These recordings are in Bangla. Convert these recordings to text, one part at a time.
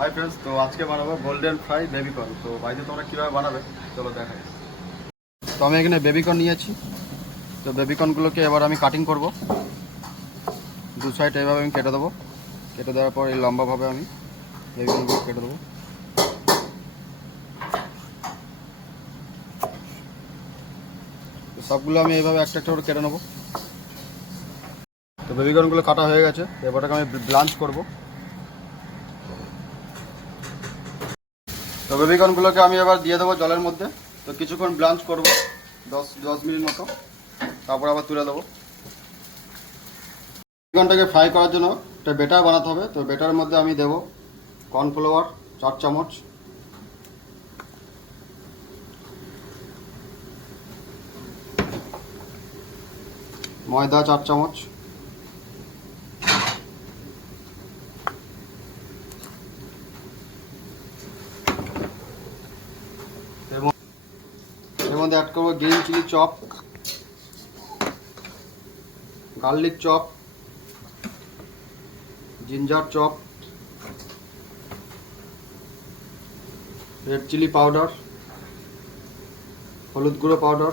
হাই ফ্রেন্ডস, তো আজকে বানাবো গোল্ডেন ফ্রাই বেবিকর্ন। তো বাড়িতে তোমরা কীভাবে বানাবে চলো দেখাই। তো আমি এখানে বেবিকর্ন নিয়েছি। তো বেবিকর্নগুলোকে এবার আমি কাটিং করব। দু সাইড এইভাবে আমি কেটে দেবো। কেটে দেওয়ার পর এই লম্বাভাবে আমি বেবিকর্নগুলো কেটে দেবো। তো সবগুলো আমি এইভাবে একটা একটা করে কেটে নেবো। তো বেবিকর্নগুলো কাটা হয়ে গেছে, এবারটাকে আমি ব্লাঞ্চ করবো। তো বেবিকর্নগুলোকে আমি এবার দিয়ে দেবো জলের মধ্যে। তো কিছুক্ষণ ব্লাঞ্চ করব, 10 মিনিট মতো, তারপর আবার তুলে দেবো। বেবিকর্নটাকে ফ্রাই করার জন্য একটা বেটার বানাতে হবে। তো বেটারের মধ্যে আমি দেবো কর্নফ্লাওয়ার 4 চামচ, ময়দা 4 চামচ, এর মধ্যে অ্যাড করবো green chilli chop, garlic chop, ginger chop, red chilli powder, হলুদ গুঁড়ো powder,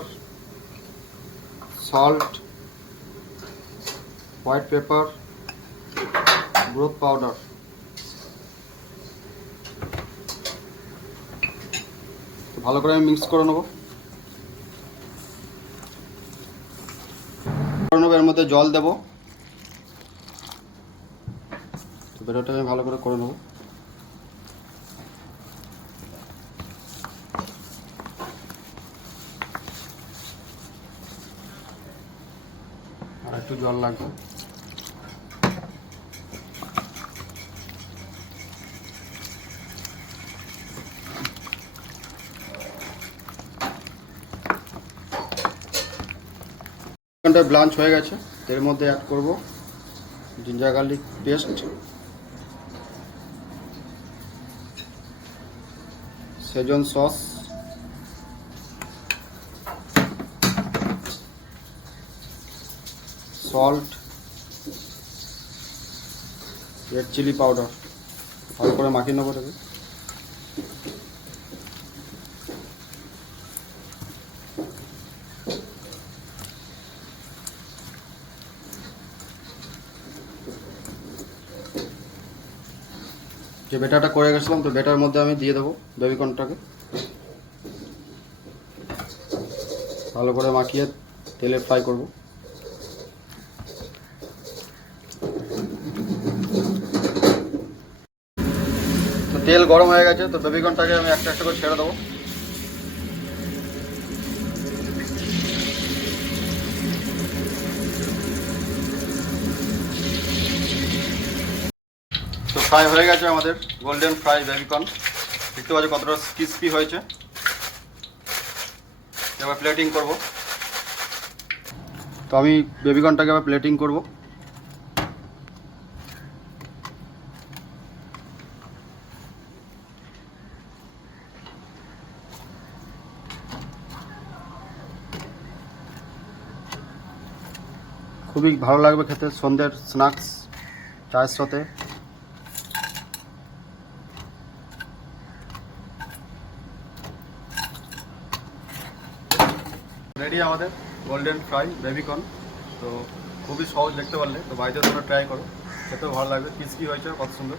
salt, white pepper, growth powder. ভালো করে আমি মিক্স করে নেবো। এর মধ্যে জল দেবো। বেটারটা আমি ভালো করে নেবো। আর একটু জল লাগবে। ব্লাঞ্চ হয়ে গেছে, এর মধ্যে অ্যাড করব ginger garlic paste, schezwan sauce, salt, red chilli powder. ভালো করে মাখিয়ে নেবো এটাকে। যে বেটারটা করে গেছিলাম, তো বেটার মধ্যে আমি দিয়ে দেবো বেবিকর্নটাকে। ভালো করে মাখিয়ে তেলে ফ্রাই করব। তো তেল গরম হয়ে গেছে, তো বেবিকর্নটাকে আমি একটা একটা করে ছেড়ে দেবো। তো ফ্রাই হয়ে গেছে আমাদের গোল্ডেন ফ্রাই বেবিকর্ন। দেখতে পাচ্ছ কতটা ক্রিস্পি হয়েছে। এবার প্লেটিং করব। তো আমি বেবিকর্নটাকে আবার প্লেটিং করব। খুবই ভালো লাগবে খেতে, সন্ধ্যের স্ন্যাক্স চায়ের সাথে। রেডি আমাদের গোল্ডেন ফ্রাই বেবিকর্ন। তো খুবই সহজ, দেখতে পারলে। তো বাড়িতে তোমরা ট্রাই করো, খেতেও ভালো লাগবে। ক্রিস্পি হয়েছে, কত সুন্দর।